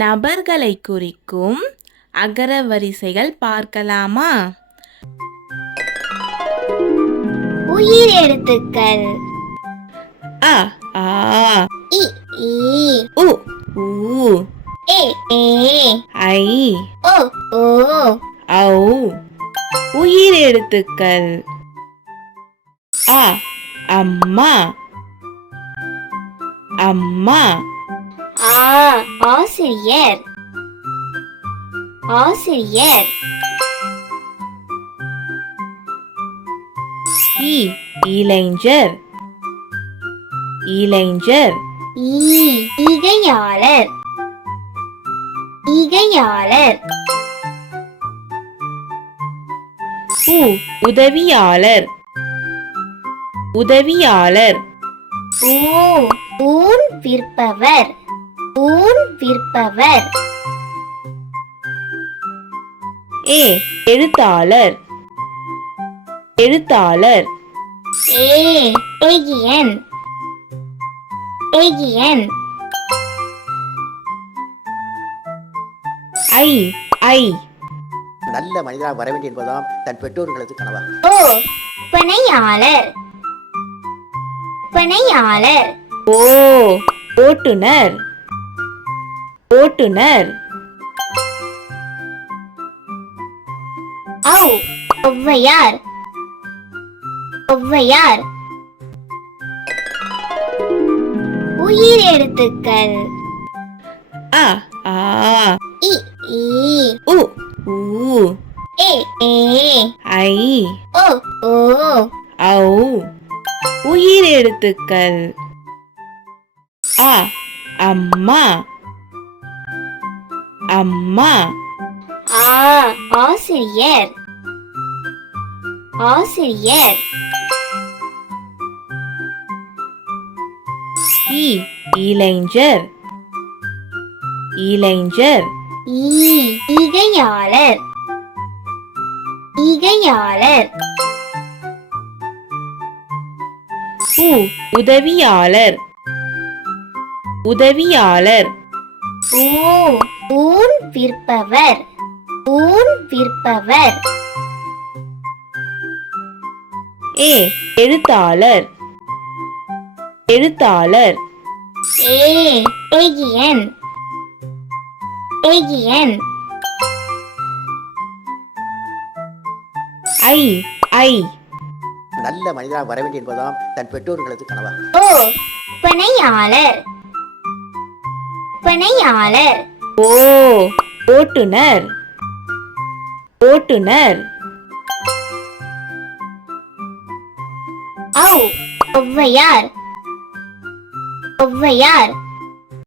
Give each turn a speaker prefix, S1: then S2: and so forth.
S1: நபர்களை குறிக்கும் அகர வரிசைகள் பார்க்கலாமா
S2: உயிர் எழுத்துக்கள் அ ஆ இ ஈ
S1: உ உ ஏ ஏ ஐ ஓ ஓ ஔ உயிர் எழுத்துக்கள் அ அம்மா அம்மா
S2: ஆசிரியர் ஆசிரியர்
S1: இளைஞர் இளைஞர்
S2: இகையாளர் இகையாளர்
S1: உதவியாளர் உதவியாளர்
S2: ஓ ஊன் விற்பவர் ஊன் விற்பவர்
S1: ஏ எழுத்தாளர் எழுத்தாளர்
S2: ஏ ஐ
S1: ஐ
S3: நல்ல மனிதராக வர வேண்டிய என்பதாம் தன் பெற்றோர்களுக்கு கனவா
S2: ஓ பனையாளர் பனையாளர்
S1: ஓ ஓட்டுநர் ஓட்டுனர்
S2: ஒவ்வையார் ஒவ்வையார் உயிர் எழுத்துக்கள்
S1: உயிர் எழுத்துக்கள் அம்மா அம்மா
S2: ஆ ஆசிரியர் ஆசிரியர்
S1: இ இளைஞர் இளைஞர்
S2: இ இகையாளர் இகையாளர்
S1: உதவியாளர் உதவியாளர்
S2: ஓ ஊன் விற்பவர் ஊன் விற்பவர்
S1: ஏ எழுத்தாளர் எழுத்தாளர்
S2: ஏ எகியன் எகியன்
S1: ஐ ஐ
S3: நல்ல மனிதராக வர வேண்டிய என்பதுதான் தன் பெற்றோர்களுக்கு கனவா
S2: ஓ பனையாளர் பனையாளர்
S1: ஓ ஓட்டுநர் ஓட்டுநர்
S2: ஒவ்வையார் ஒவ்வையார்